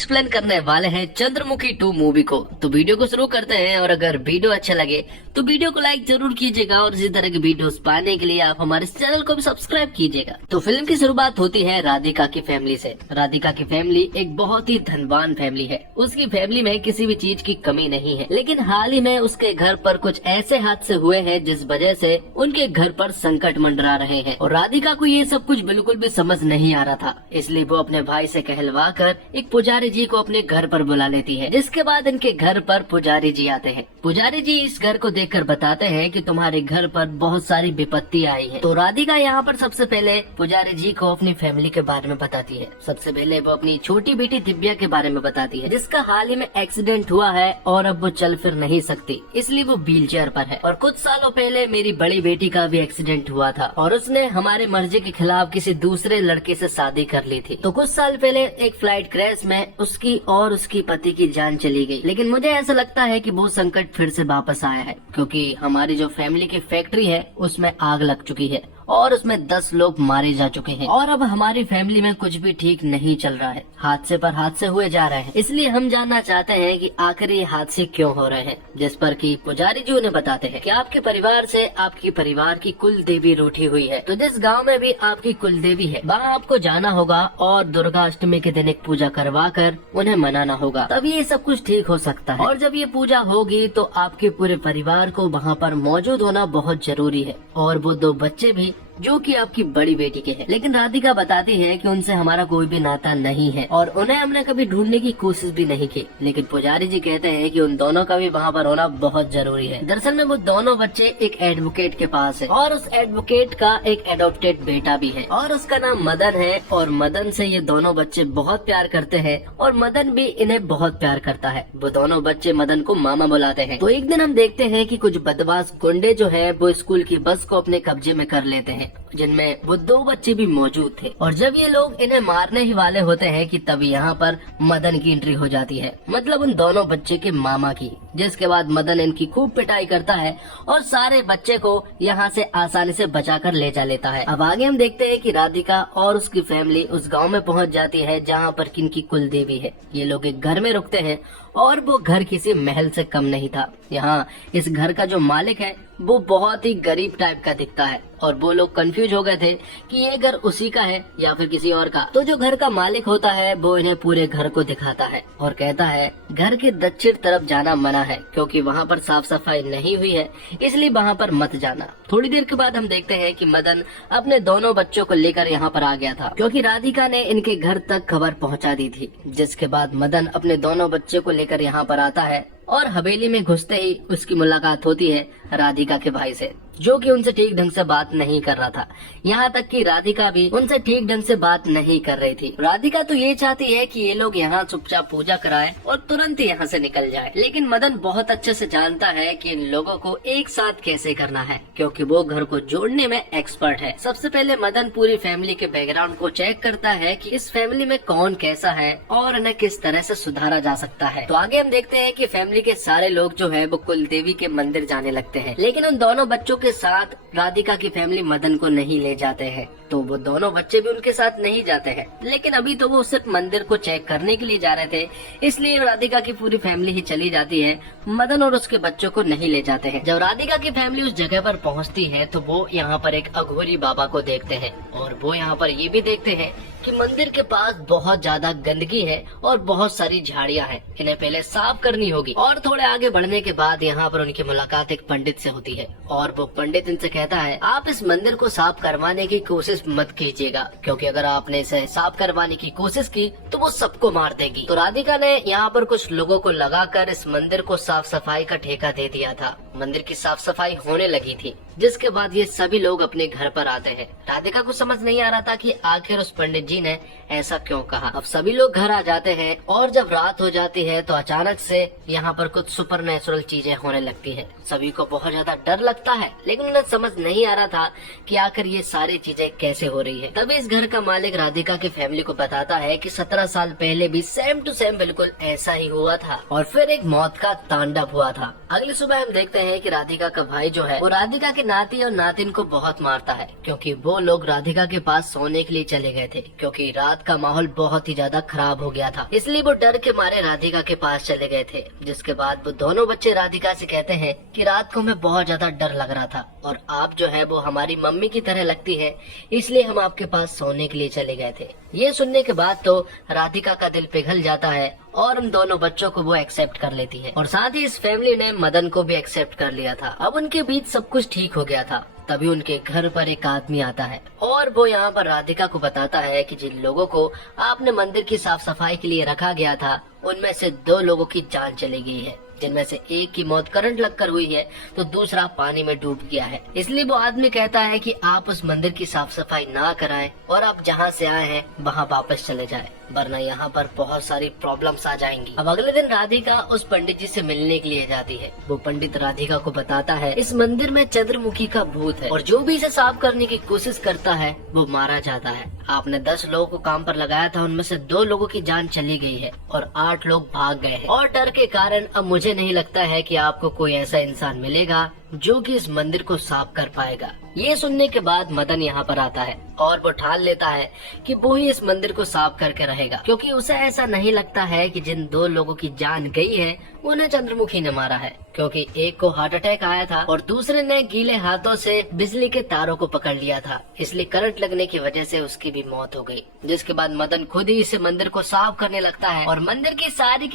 Explain करने वाले हैं चंद्रमुखी 2 मूवी को। तो वीडियो को शुरू करते हैं और अगर वीडियो अच्छा लगे तो वीडियो को लाइक जरूर कीजिएगा और इसी तरह की वीडियोस पाने के लिए आप हमारे चैनल को भी सब्सक्राइब कीजिएगा। तो फिल्म की शुरुआत होती है राधिका की फैमिली से। राधिका की फैमिली एक बहुत ही धनवान फैमिली है। उसकी फैमिली में किसी भी चीज की कमी नहीं है, लेकिन हाल ही में उसके घर पर कुछ ऐसे हादसे हुए हैं जिस वजह से उनके घर पर संकट मंडरा रहे हैं और राधिका को ये सब कुछ बिल्कुल भी समझ नहीं आ रहा था। इसलिए वो अपने भाई से कहलवा कर एक पुजारी जी को अपने घर पर बुला लेती है, जिसके बाद इनके घर पर पुजारी जी आते हैं। पुजारी जी इस घर को देखकर बताते हैं कि तुम्हारे घर पर बहुत सारी विपत्ति आई है। तो राधिका यहाँ पर सबसे पहले पुजारी जी को अपनी फैमिली के बारे में बताती है। सबसे पहले वो अपनी छोटी बेटी दिव्या के बारे में बताती है, जिसका हाल ही में एक्सीडेंट हुआ है और अब वो चल फिर नहीं सकती, इसलिए वो व्हील चेयर पर है। और कुछ सालों पहले मेरी बड़ी बेटी का भी एक्सीडेंट हुआ था और उसने हमारे मर्जी के खिलाफ किसी दूसरे लड़के से शादी कर ली थी। तो कुछ साल पहले एक फ्लाइट क्रैश में उसकी और उसकी पति की जान चली गई। लेकिन मुझे ऐसा लगता है कि वो संकट फिर से वापस आया है, क्योंकि हमारी जो फैमिली की फैक्ट्री है उसमें आग लग चुकी है और उसमें 10 लोग मारे जा चुके हैं और अब हमारी फैमिली में कुछ भी ठीक नहीं चल रहा है। हादसे पर हादसे हुए जा रहे हैं, इसलिए हम जानना चाहते हैं कि आखिर ये हादसे क्यों हो रहे हैं। जिस पर कि पुजारी जी उन्हें बताते हैं कि आपके परिवार से आपकी परिवार की कुल देवी रूठी हुई है, तो जिस गांव में भी आपकी कुल देवी है वहाँ आपको जाना होगा और दुर्गा अष्टमी के दिन एक पूजा करवा कर उन्हें मनाना होगा, तभी ये सब कुछ ठीक हो सकता है। और जब ये पूजा होगी तो आपके पूरे परिवार को वहाँ पर मौजूद होना बहुत जरूरी है और वो 2 बच्चे भी जो कि आपकी बड़ी बेटी के हैं। लेकिन राधिका बताती है कि उनसे हमारा कोई भी नाता नहीं है और उन्हें हमने कभी ढूंढने की कोशिश भी नहीं की। लेकिन पुजारी जी कहते हैं कि उन दोनों का भी वहाँ पर होना बहुत जरूरी है। दरअसल में वो दोनों बच्चे एक एडवोकेट के पास है और उस एडवोकेट का एक एडॉप्टेड बेटा भी है और उसका नाम मदन है और मदन से ये दोनों बच्चे बहुत प्यार करते हैं और मदन भी इन्हें बहुत प्यार करता है। वो दोनों बच्चे मदन को मामा बुलाते हैं। तो एक दिन हम देखते हैं कि कुछ बदमाश गुंडे जो है वो स्कूल की बस को अपने कब्जे में कर लेते हैं, जिनमें वो 2 बच्चे भी मौजूद थे। और जब ये लोग इन्हें मारने ही वाले होते हैं कि तभी यहाँ पर मदन की एंट्री हो जाती है, मतलब उन दोनों बच्चे के मामा की। जिसके बाद मदन इनकी खूब पिटाई करता है और सारे बच्चे को यहाँ से आसानी से बचाकर ले जा लेता है। अब आगे हम देखते हैं कि राधिका और उसकी फैमिली उस गांव में पहुँच जाती है जहाँ पर किनकी कुल देवी है। ये लोग एक घर में रुकते हैं और वो घर किसी महल से कम नहीं था। यहाँ इस घर का जो मालिक है वो बहुत ही गरीब टाइप का दिखता है और वो लोग कंफ्यूज हो गए थे कि ये घर उसी का है या फिर किसी और का। तो जो घर का मालिक होता है वो इन्हें पूरे घर को दिखाता है और कहता है घर के दक्षिण तरफ जाना मना है, क्योंकि वहाँ पर साफ सफाई नहीं हुई है, इसलिए वहाँ पर मत जाना। थोड़ी देर के बाद हम देखते हैं कि मदन अपने दोनों बच्चों को लेकर यहाँ पर आ गया था, क्योंकि राधिका ने इनके घर तक खबर पहुँचा दी थी। जिसके बाद मदन अपने दोनों बच्चे को लेकर यहाँ पर आता है और हवेली में घुसते ही उसकी मुलाकात होती है राधिका के भाई से, जो कि उनसे ठीक ढंग से बात नहीं कर रहा था। यहाँ तक कि राधिका भी उनसे ठीक ढंग से बात नहीं कर रही थी। राधिका तो ये चाहती है कि ये लोग यहाँ चुपचाप पूजा कराएं और तुरंत ही यहाँ से निकल जाए, लेकिन मदन बहुत अच्छे से जानता है कि इन लोगों को एक साथ कैसे करना है, क्योंकि वो घर को जोड़ने में एक्सपर्ट है। सबसे पहले मदन पूरी फैमिली के बैकग्राउंड को चेक करता है कि इस फैमिली में कौन कैसा है और इन्हें किस तरह से सुधारा जा सकता है। तो आगे हम देखते हैं कि फैमिली के सारे लोग जो है वो कुल देवी के मंदिर जाने लगते हैं, लेकिन उन दोनों बच्चों के साथ राधिका की फैमिली मदन को नहीं ले जाते हैं। तो वो दोनों बच्चे भी उनके साथ नहीं जाते हैं, लेकिन अभी तो वो सिर्फ मंदिर को चेक करने के लिए जा रहे थे, इसलिए राधिका की पूरी फैमिली ही चली जाती है। मदन और उसके बच्चों को नहीं ले जाते हैं। जब राधिका की फैमिली उस जगह पर पहुंचती है तो वो यहाँ पर एक अघोरी बाबा को देखते हैं और वो यहाँ पर ये भी देखते हैं कि मंदिर के पास बहुत ज्यादा गंदगी है और बहुत सारी झाड़ियाँ हैं, इन्हें पहले साफ करनी होगी। और थोड़े आगे बढ़ने के बाद यहाँ पर उनकी मुलाकात एक पंडित से होती है और वो पंडित इनसे कहता है आप इस मंदिर को साफ करवाने की कोशिश मत कीजिएगा, क्योंकि अगर आपने इसे साफ करवाने की कोशिश की तो वो सबको मार देगी। तो राधिका ने यहाँ पर कुछ लोगों को लगाकर इस मंदिर को साफ सफाई का ठेका दे दिया था। मंदिर की साफ सफाई होने लगी थी, जिसके बाद ये सभी लोग अपने घर पर आते हैं। राधिका को समझ नहीं आ रहा था कि आखिर उस पंडित जी ने ऐसा क्यों कहा। अब सभी लोग घर आ जाते हैं और जब रात हो जाती है तो अचानक से यहाँ पर कुछ सुपरनेचुरल चीजें होने लगती हैं। सभी को बहुत ज्यादा डर लगता है, लेकिन उन्हें समझ नहीं आ रहा था कि आखिर ये सारी चीजें कैसे हो रही है। तभी इस घर का मालिक राधिका की फैमिली को बताता है कि 17 साल पहले भी सेम टू सेम बिल्कुल ऐसा ही हुआ था और फिर एक मौत का तांडव हुआ था। अगली सुबह हम देखते देखते हैं कि राधिका का भाई जो है वो राधिका के नाती और नातिन को बहुत मारता है, क्योंकि वो लोग राधिका के पास सोने के लिए चले गए थे, क्योंकि रात का माहौल बहुत ही ज्यादा खराब हो गया था। इसलिए वो डर के मारे राधिका के पास चले गए थे। जिसके बाद वो दोनों बच्चे राधिका से कहते हैं कि रात को हमें बहुत ज्यादा डर लग रहा था और आप जो है वो हमारी मम्मी की तरह लगती है, इसलिए हम आपके पास सोने के लिए चले गए थे। ये सुनने के बाद तो राधिका का दिल पिघल जाता है और उन दोनों बच्चों को वो एक्सेप्ट कर लेती है और साथ ही इस फैमिली ने मदन को भी एक्सेप्ट कर लिया था। अब उनके बीच सब कुछ ठीक हो गया था। तभी उनके घर पर एक आदमी आता है और वो यहाँ पर राधिका को बताता है कि जिन लोगों को आपने मंदिर की साफ सफाई के लिए रखा गया था, उनमें से 2 लोगों की जान चली गई है, जिनमें से एक की मौत करंट लगकर हुई है तो दूसरा पानी में डूब गया है। इसलिए वो आदमी कहता है कि आप उस मंदिर की साफ सफाई ना कराएं और आप जहाँ से आए हैं वहाँ वापस चले जाएं, वरना यहाँ पर बहुत सारी प्रॉब्लम्स आ जाएंगी। अब अगले दिन राधिका उस पंडित जी से मिलने के लिए जाती है। वो पंडित राधिका को बताता है इस मंदिर में चंद्रमुखी का भूत है और जो भी इसे साफ करने की कोशिश करता है वो मारा जाता है। आपने 10 लोगों को काम पर लगाया था, उनमें से 2 लोगों की जान चली गई है और 8 लोग भाग गए हैं और डर के कारण अब मुझे नहीं लगता है कि आपको कोई ऐसा इंसान मिलेगा जो कि इस मंदिर को साफ कर पाएगा। ये सुनने के बाद मदन यहाँ पर आता है और वो ठान लेता है कि वो ही इस मंदिर को साफ करके रहेगा, क्योंकि उसे ऐसा नहीं लगता है कि जिन 2 लोगों की जान गई है उन्हें चंद्रमुखी ने मारा है, क्योंकि एक को हार्ट अटैक आया था और दूसरे ने गीले हाथों से बिजली के तारों को पकड़ लिया था, इसलिए करंट लगने की वजह से उसकी भी मौत हो गई। जिसके बाद मदन खुद ही इस मंदिर को साफ करने लगता है और मंदिर की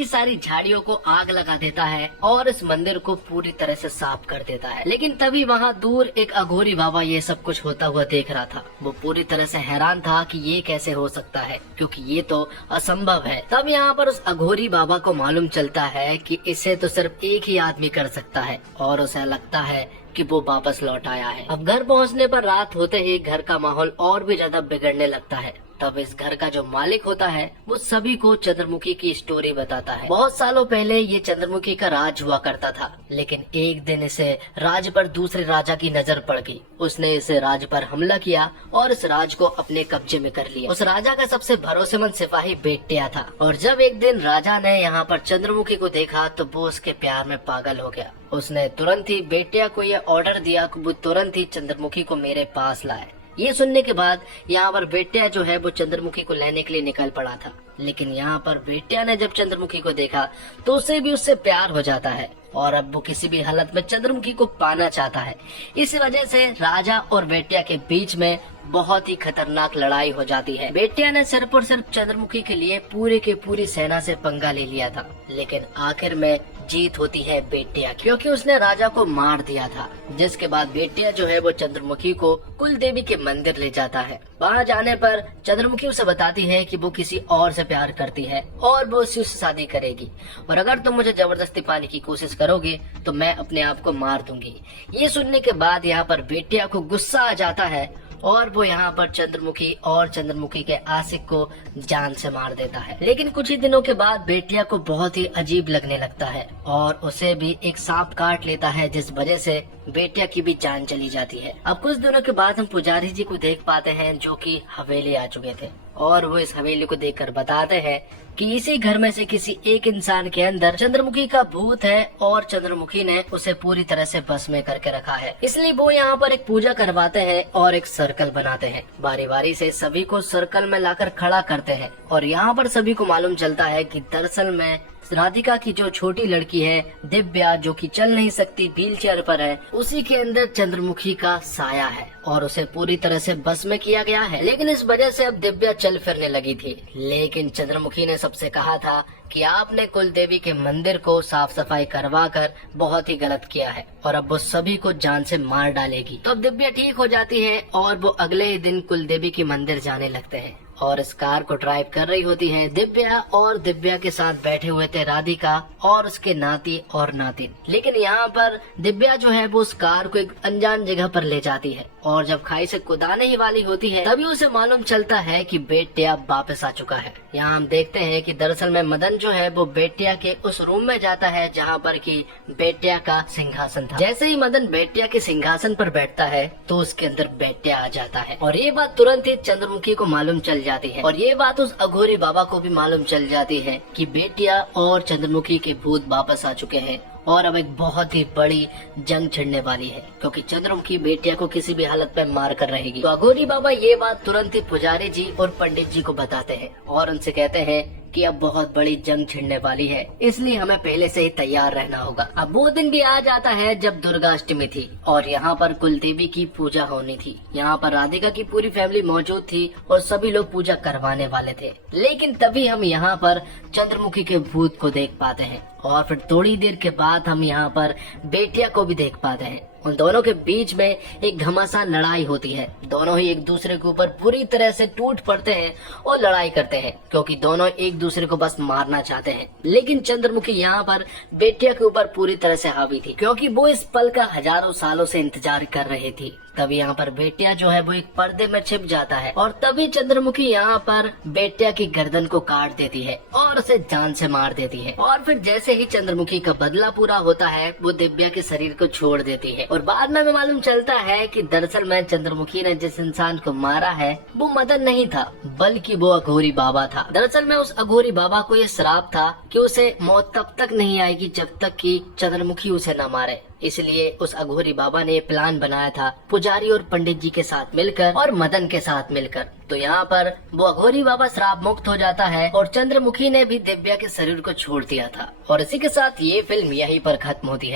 सारी झाड़ियों को आग लगा देता है और इस मंदिर को पूरी तरह से साफ कर देता है। लेकिन तभी वहाँ दूर एक अघोरी बाबा ये सब कुछ होता हुआ देख रहा था। वो पूरी तरह से हैरान था कि ये कैसे हो सकता है, क्योंकि ये तो असंभव है। तब यहाँ पर उस अघोरी बाबा को मालूम चलता है कि इसे तो सिर्फ एक ही आदमी कर सकता है और उसे लगता है कि वो वापस लौट आया है। अब घर पहुँचने पर रात होते ही घर का माहौल और भी ज्यादा बिगड़ने लगता है। तब इस घर का जो मालिक होता है वो सभी को चंद्रमुखी की स्टोरी बताता है। बहुत सालों पहले ये चंद्रमुखी का राज हुआ करता था, लेकिन एक दिन इसे राज पर दूसरे राजा की नजर पड़ गई। उसने इस राज पर हमला किया और इस राज को अपने कब्जे में कर लिया। उस राजा का सबसे भरोसेमंद सिपाही बेटिया था और जब एक दिन राजा ने यहाँ पर चंद्रमुखी को देखा तो वो उसके प्यार में पागल हो गया। उसने तुरंत ही बेटिया को ये ऑर्डर दिया कि वो तुरंत ही चंद्रमुखी को मेरे पास लाए। ये सुनने के बाद यहाँ पर बेटिया जो है वो चंद्रमुखी को लेने के लिए निकल पड़ा था, लेकिन यहाँ पर बेटिया ने जब चंद्रमुखी को देखा तो उसे भी उससे प्यार हो जाता है और अब वो किसी भी हालत में चंद्रमुखी को पाना चाहता है। इस वजह से राजा और बेटिया के बीच में बहुत ही खतरनाक लड़ाई हो जाती है। बेटिया ने सिर्फ और सिर्फ चंद्रमुखी के लिए पूरे के पूरी सेना से पंगा ले लिया था, लेकिन आखिर में जीत होती है बेटिया की, क्योंकि उसने राजा को मार दिया था। जिसके बाद बेटिया जो है वो चंद्रमुखी को कुल देवी के मंदिर ले जाता है। वहाँ जाने पर चंद्रमुखी उसे बताती है कि वो किसी और से प्यार करती है और वो उसी से शादी करेगी और अगर तुम मुझे जबरदस्ती पाने की कोशिश करोगे तो मैं अपने आप को मार दूंगी। ये सुनने के बाद यहाँ पर बेटिया को गुस्सा आ जाता है और वो यहाँ पर चंद्रमुखी और चंद्रमुखी के आशिक को जान से मार देता है। लेकिन कुछ ही दिनों के बाद बेटिया को बहुत ही अजीब लगने लगता है और उसे भी एक सांप काट लेता है, जिस वजह से बेटिया की भी जान चली जाती है। अब कुछ दिनों के बाद हम पुजारी जी को देख पाते हैं जो कि हवेली आ चुके थे और वो इस हवेली को देखकर बताते हैं कि इसी घर में से किसी एक इंसान के अंदर चंद्रमुखी का भूत है और चंद्रमुखी ने उसे पूरी तरह से बस में करके रखा है। इसलिए वो यहाँ पर एक पूजा करवाते हैं और एक सर्कल बनाते हैं। बारी बारी से सभी को सर्कल में लाकर खड़ा करते हैं और यहाँ पर सभी को मालूम चलता है कि दरअसल में राधिका की जो छोटी लड़की है दिव्या, जो कि चल नहीं सकती, व्हील चेयर पर है, उसी के अंदर चंद्रमुखी का साया है और उसे पूरी तरह से बस में किया गया है। लेकिन इस वजह से अब दिव्या चल फिरने लगी थी। लेकिन चंद्रमुखी ने सबसे कहा था कि आपने कुल देवी के मंदिर को साफ सफाई करवा कर बहुत ही गलत किया है और अब वो सभी को जान से मार डालेगी। तो अब दिव्या ठीक हो जाती है और वो अगले ही दिन कुल देवी के मंदिर जाने लगते हैं और इस कार को ड्राइव कर रही होती है दिव्या और दिव्या के साथ बैठे हुए थे राधिका और उसके नाती और नातिन। लेकिन यहाँ पर दिव्या जो है वो उस कार को एक अनजान जगह पर ले जाती है और जब खाई से कुदाने ही वाली होती है तभी उसे मालूम चलता है कि बेटिया वापस आ चुका है। यहाँ हम देखते हैं कि दरअसल में मदन जो है वो बेटिया के उस रूम में जाता है जहाँ पर कि बेटिया का सिंहासन था। जैसे ही मदन बेटिया के सिंहासन पर बैठता है तो उसके अंदर बेटिया आ जाता है और ये बात तुरंत ही चंद्रमुखी को मालूम चल जाती है और ये बात उस अघोरी बाबा को भी मालूम चल जाती है कि बेटिया और चंद्रमुखी के भूत वापस आ चुके हैं और अब एक बहुत ही बड़ी जंग छिड़ने वाली है, क्योंकि चंद्रमुखी बेटिया को किसी भी हालत में मार कर रहेगी। तो अघोरी बाबा ये बात तुरंत ही पुजारी जी और पंडित जी को बताते हैं और उनसे कहते हैं कि अब बहुत बड़ी जंग छिड़ने वाली है, इसलिए हमें पहले से ही तैयार रहना होगा। अब वो दिन भी आ जाता है जब दुर्गाष्टमी थी और यहाँ पर कुल देवी की पूजा होनी थी। यहाँ पर राधिका की पूरी फैमिली मौजूद थी और सभी लोग पूजा करवाने वाले थे। लेकिन तभी हम यहाँ पर चंद्रमुखी के भूत को देख पाते हैं और फिर थोड़ी देर के बाद हम यहाँ पर बेटिया को भी देख पाते हैं। उन दोनों के बीच में एक घमासान लड़ाई होती है। दोनों ही एक दूसरे के ऊपर पूरी तरह से टूट पड़ते हैं और लड़ाई करते हैं, क्योंकि दोनों एक दूसरे को बस मारना चाहते हैं। लेकिन चंद्रमुखी यहाँ पर बेटिया के ऊपर पूरी तरह से हावी थी, क्योंकि वो इस पल का हजारों सालों से इंतजार कर रही थी। तभी यहाँ पर बेटिया जो है वो एक पर्दे में छिप जाता है और तभी चंद्रमुखी यहाँ पर बेटिया की गर्दन को काट देती है और उसे जान से मार देती है। और फिर जैसे ही चंद्रमुखी का बदला पूरा होता है वो दिव्या के शरीर को छोड़ देती है और बाद में हमें मालूम चलता है कि दरअसल में चंद्रमुखी ने जिस इंसान को मारा है वो मदन नहीं था, बल्कि वो अघोरी बाबा था। दरअसल में उस अघोरी बाबा को ये श्राप था कि उसे मौत तब तक नहीं आएगी जब तक कि चंद्रमुखी उसे न मारे। इसलिए उस अघोरी बाबा ने प्लान बनाया था पुजारी और पंडित जी के साथ मिलकर और मदन के साथ मिलकर। तो यहाँ पर वो अघोरी बाबा श्राप मुक्त हो जाता है और चंद्रमुखी ने भी दिव्या के शरीर को छोड़ दिया था। और इसी के साथ ये फिल्म यहीं पर खत्म होती है।